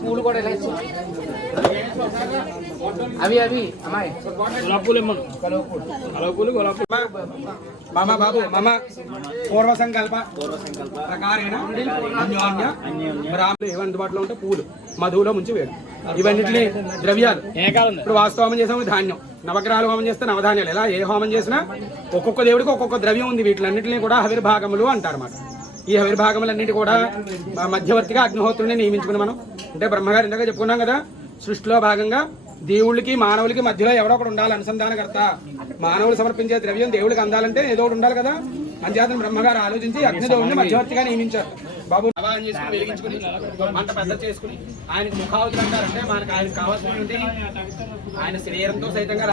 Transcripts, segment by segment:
పూలు కూడా ఇలా ఇచ్చు. అవి అవి అమ్మాయి. గులాబ్ పూలు ఇమ్మను గులాబ్ పూలు గులాబ్ పూలు మామ బాబు మామ. పూర్వ సంకల్ప ప్రకారేణ అన్యోన్య బ్రాహ్మణులు అందుబాటులో ఉంటే పూలు మధువులో ముంచి వేడు ఇవన్నిటిని ద్రవ్యాలు. ఇప్పుడు వాస్తు హోమం చేసాము ధాన్యం. నవగ్రహాలు హోమం చేస్తే నవధాన్యాలు. ఎలా ఏ హోమం చేసినా ఒక్కొక్క దేవుడికి ఒక్కొక్క ద్రవ్యం ఉంది. వీటిలన్నింటినీ కూడా హవిర్భాగములు అంటారు అన్నమాట ఈ హవిర్భాగములన్నిటి కూడా మధ్యవర్తిగా అగ్నిహోత్రుని నియమించుకుని మనం అంటే బ్రహ్మగారు ఇందాక చెప్పుకున్నాం కదా సృష్టిలో భాగంగా దేవుళ్ళకి మానవులకి మధ్యలో ఎవరో ఒకడు ఉండాలి అనుసంధానకర్త. మానవులు సమర్పించే ద్రవ్యం దేవుడికి అందాలంటే ఏదో ఒకటి ఉండాలి కదా. అంచేతను బ్రహ్మగారు ఆలోచించి అగ్నిదేవుడిని మధ్యవర్తిగా నియమించారు. బాబు నవాన్ చేసుకుని వెలిగించుకుని మంట పెద్ద చేసుకుని ఆయన ముఖావతులు అంటారంటే మనకు ఆయన కావాల్సినటువంటి ఆయన శరీరంతో సైతంగా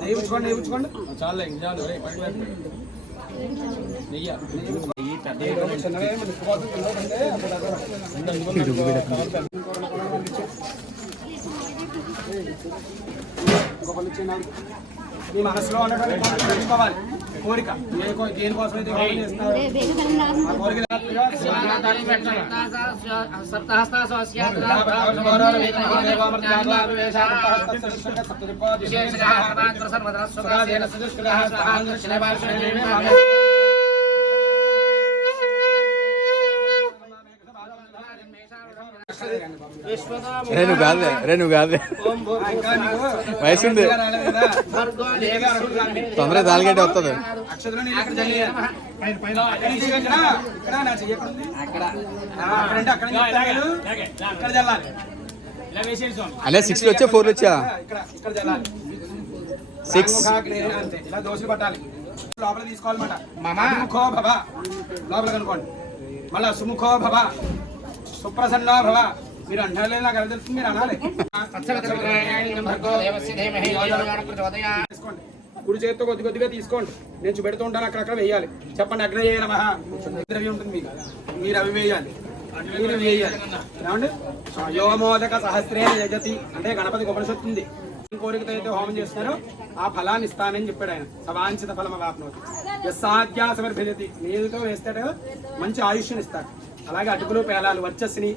నెయ్యి ఉంచుకోండి నెయ్యి మీ మనసులో ఉన్నటువంటి కోరిక దేనికోసం చేస్తున్నారు ఆ కోరిక రే నువ్వు కాదులే రే నువ్వు కాదులే వయసు ఉంది తొందరగా తాలిగడ్డ వస్తుంది అక్షతలు నేను ఇక్కడ చదివాను. అక్కడ నుంచి ఇక్కడ, ఇక్కడ నా చెయ్యి ఎక్కడ రేణు ఆ, రేణు అక్కడ వయసు చెప్తాను నేను. ఇక్కడ చల్లాలి అనే వచ్చా ఫోర్ వచ్చా? సిక్స్ దోశలు పట్టాలి లోపల తీసుకోవాలన్నమాట లోపల కనుకోండి మళ్ళా సుముఖో భవ. సుప్రసన్న భవ మీరు అంటారు నాకు ఎలా తెలుస్తుంది? మీరు అనాలి. కుడి చేతితో కొద్ది కొద్దిగా తీసుకోండి. నేను చూపెడుతూ ఉంటాను అక్కడక్కడ వేయాలి. చెప్పండి అగ్ని వేయాలి మహా ద్రవ్యం ఉంటుంది మీకు. మీరు అవి వేయాలి. మీరు వేయాలి. ఏమండి? యోమోదక సహస్రే యజతి. అంటే గణపతి ఉపనిషత్తు కోరికతో అయితే హోమం చేస్తున్నారో ఆ ఫలాన్ని ఇస్తానని చెప్పాడు ఆయన. సవాంఛిత ఫలం వాప్నోతి యస్సాధ్యా సమర్భినతి నీరుతో వేస్తాడు కదా. మంచి ఆయుష్ని ఇస్తాడు. అలాగే అటుకులు పేలాలు వర్చస్సుని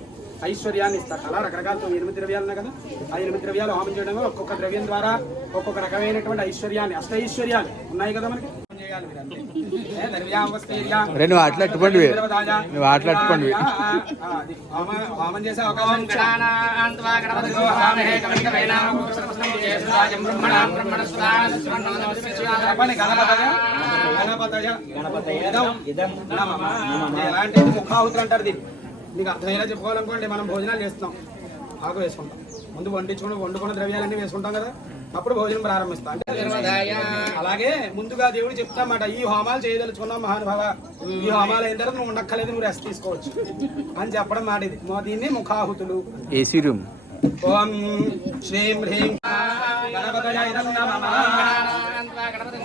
ఐశ్వర్యాన్ని ఇస్తాడు అలా రకరకాల తొమ్మిది ఎనిమిది ద్రవ్యాలు ఉన్నాయి కదా. ఆ ఎనిమిది ద్రవ్యాలు హోమం చేయడం వల్ల ఒక్కొక్క ద్రవ్యం ద్వారా ఒక్కొక్క రకమైనటువంటి ఐశ్వర్యాన్ని అష్ట ఐశ్వర్యాలు ఉన్నాయి కదా మనకి? నువ్వు నువ్వు హోమ- చేసే అవకాశం గణపతయ. గణపతయ ఇదం. నమః. ఎలాంటి ముఖాహుతులు అంటారు దీన్ని. నీకు అర్థమయ్యేలా చెప్పుకోవాలనుకోండి మనం భోజనాలు చేస్తాం. ఆకు వేసుకుంటాం. ముందు వండించుకుని వండుకున్న ద్రవ్యాలన్నీ వేసుకుంటాం కదా. అప్పుడు భోజనం ప్రారంభిస్తాం. అంటే అలాగే ముందుగా దేవుడు చెప్తామాట ఈ హోమాలు చేయదలుచుకున్నాం మహానుభావ. ఈ హోమాలు అయిన తర్వాత నువ్వు ఉండక్కలేదు నువ్వు రెస్ట్ తీసుకోవచ్చు. అని చెప్పడం మాట ఇది. మొ- దీన్ని ముఖాహుతులు. AC room. ఓం శ్రీం హ్రీం. గణపతయ ఇదం నమః.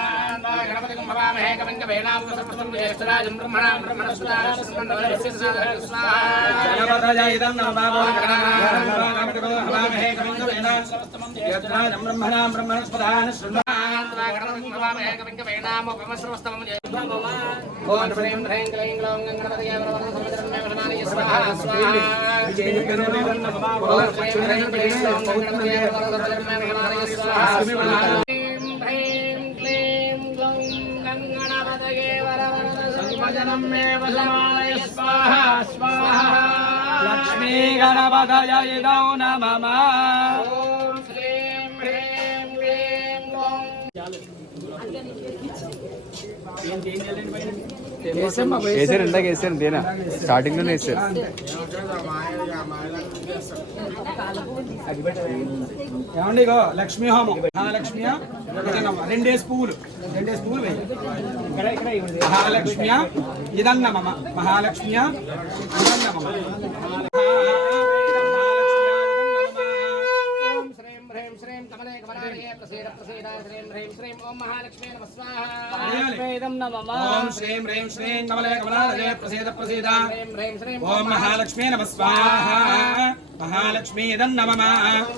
గణపతయ ఇదం నమో గణపతిగో హవామహే కవిం కవేన సమచరణ వరమాలయ స్వాహా స్వాహా లక్ష్మీ గణపతయ ఇదం నమః ఓం వేసారు ఇందాక వేసారు దేనా స్టార్టింగ్లోనే వేసారు ఏమండి ఇగో లక్ష్మీ హోమం. మహాలక్ష్మి రెండేసి పువ్వులు రెండేసి పువ్వులు వేయి. మహాలక్ష్మియ ఇదన్న మమ మహాలక్ష్మియ ఇదన్న మమ హ్రీం శ్రీం కమలే కమలాలయే ప్రసీద ప్రసీద. శ్రీం హ్రీం శ్రీం ఓం మహాలక్ష్మీ నమ స్వాహా. ఓం శ్రీం హ్రీం శ్రీం కమలే కమలాలయ ప్రసీద ప్రసీద. శ్రీం హ్రీం శ్రీం ఓం మహాలక్ష్మీ నమ స్వాహ మహాలక్ష్మీ ఇదన్న మమ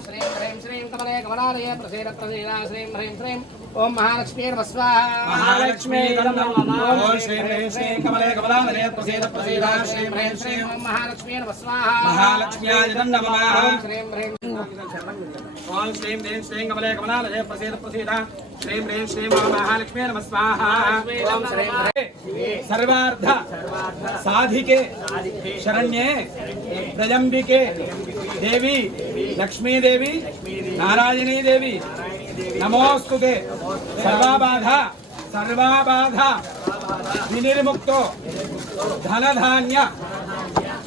శ్రీం హ్రీం శ్రీం కమలే కమలాలయే ప్రసీద ప్రసీద శ్రీం హ్రీం శ్రీం ఓం మహాలక్ష్మీ నమ స్వాహా మహాలక్ష్మీ ఇదన్న మమ ఓం శ్రీం హ్రీం శ్రీం కమలే కమలాలయ ప్రసీద ప్రసీద శ్రీం హ్రీం శ్రీం ఓం మహాలక్ష్మీ నమ స్వాహా మహాలక్ష్మ్యా ఇదన్న మమ శ్రీం హ్రీం ఓం శ్రీం హ్రీం శ్రీం కమలే కమలాలయ ప్రసీద ప్రసీద శ్రీం హ్రీం శ్రీం ఓం మహాలక్ష్మీ నమ స్వాహ ఓం శ్రీం సర్వార్థ సాధికే శరణ్యే ప్రజంబికే దేవి లక్ష్మీదేవి నారాయణీ దేవి నమోస్తుతే సర్వాబాధ సర్వాబాధ వినిర్ముక్తో ధనధాన్య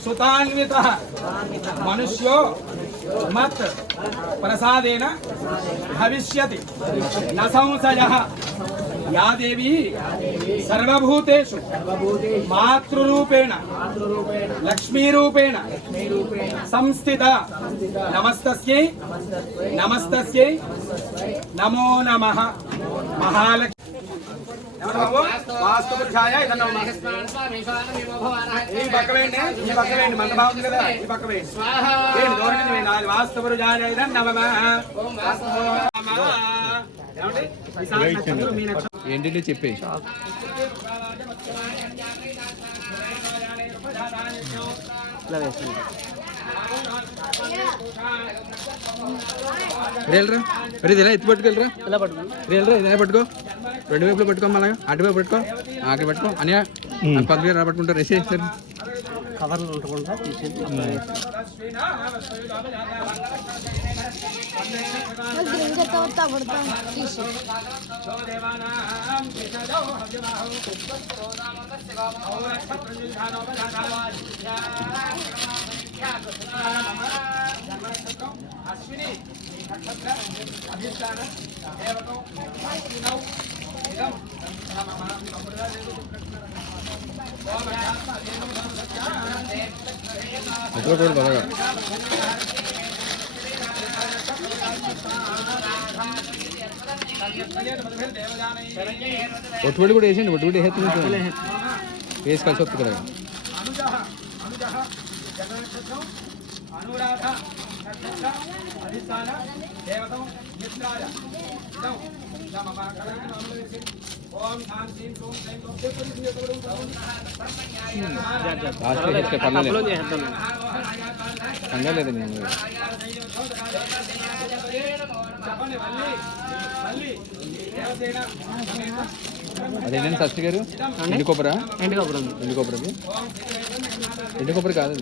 సుతాన్విత మనుష్యో మత్ ప్రసాదేన భవిష్యతి న సంశయ యా దేవి సర్వభూతేషు. మాతృరూపేణ. లక్ష్మీరూపేణ. సంస్థిత. నమస్తస్యై. నమస్తస్యై. నమో నమ. మహాలక్ష్మి. భవాన ఈ పక్క వేయండి ఈ వేయండి బాగుంది కదా ఈ వేయండి వేయండి దూరం నుంచి వేయండి. అది చెప్పి రేలరా? రే ఇది ఎలా ఎత్తి పట్టుకెళ్ళరా? ఎలా పట్టుకో రేలరా ఇది ఎలా పట్టుకో. రెండు వైపులో పట్టుకో మళ్ళా. అటువైపు పట్టుకో. ఆకి పట్టుకో. అని పదవి ఎలా పట్టుకుంటారు వేసే సార్. గ్రీన్ కట్ట తవ్వడతాం తీసి అశ్విని నక్షత్ర అధిష్టాన దేవతం అశ్వినౌ ఇదం అట్లా కూడా బాగా ఒట్టుబడి కూడా వేసేయండి ఒట్టుబడి వేసేస్తుంది వేసి కలిసి వస్తుంది కదా అనుజ అనుజ జగ నక్షత్రం అనురాధ కంగాలేదు నేను అదేంటండి గారు ఎండు కొబ్బరా? ఎండు కొబ్బరి. ఎండు కొబ్బరి ఎండు కొబ్బరి కాదు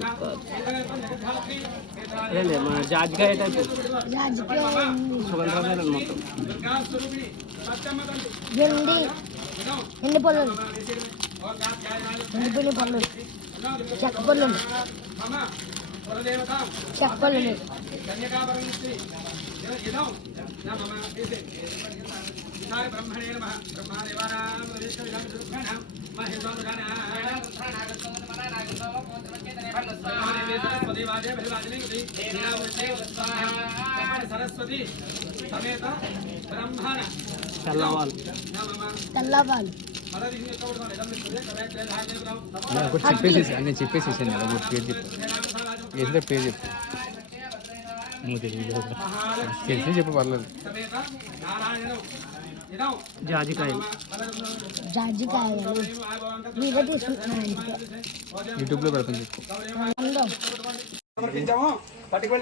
అది మన జాజికాయ టైపు రాజకీయ సుగంధరాలు మొత్తం దుర్గాస్వరూపిణి సత్యమ్మ తండ్రి ఎండి ఎండి పళ్ళు ఎండిపోయిన పళ్ళు చెక్క పళ్ళు మమ కులదేవత చెక్క పళ్ళు కన్యకాభరణి ఇదం నా మమ వేసే ఈసారి బ్రహ్మణే నమ బ్రహ్మాదేవానాం వరిష్ఠవిధం దుర్గణం మహేశ్వరగణాం సరస్వతి సమేత బ్రహ్మణ చల్లవాళ్ళు తెల్లవాళ్ళు అలా ఒకటి చెప్పేసి అన్నీ చెప్పేసి అలా ఒకటి పేరు చెప్పు ఏదో పేరు చెప్పు నువ్వు తెలియదు తెలిసి చెప్పు పర్లేదు జాజికాయలు. జాజికాయలు. మీరే తీసుకుంటున్నాను యూట్యూబ్లో పెడతాను సమర్పించాము.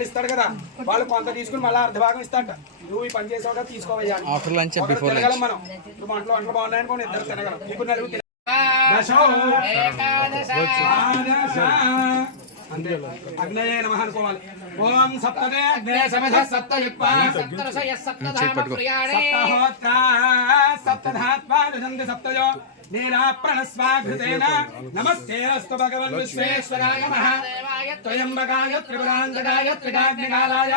ఇస్తాడు కదా. వాళ్ళు కొంత తీసుకుని మళ్ళీ అర్ధ భాగం ఇస్తాట నువ్వు ఈ పని చేసావు కదా తీసుకోవయ్యా. ఆఫ్టర్ లంచ్ ఒకరు బిఫోర్ తినగలం లంచ్. మనం. ఇంట్లో వంటలు బాగున్నాయి అనుకోండి ఇద్దరు తినగలం. ఇప్పుడు నలుగురు తిన- దశో ఏకాదశ ద్వాదశ. అంతే అగ్నయే నమః అనుకోవాలి ఓం సప్తదే అగ్నే సమిధ సప్తయుక్త సప్తరసయ చేయి సప్తధామ పట్టుకో. ప్రియాణే సప్తహోత్ర సప్తధాత్వా రుదంతి సప్తజో నేనా ప్రణస్వాఘృతేన నమస్తే అస్తు భగవన్ విశ్వేశ్వరాయ మహాదేవాయ త్రయంబకాయ త్రిపురాంతకాయ త్రికాగ్నికాలాయ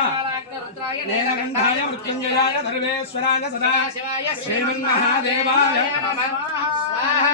రుద్రాయ నీలకంఠాయ మృత్యుంజయాయ ధర్మేశ్వరాయ సదా శివాయ శ్రీమన్మహాదేవాయ స్వాహా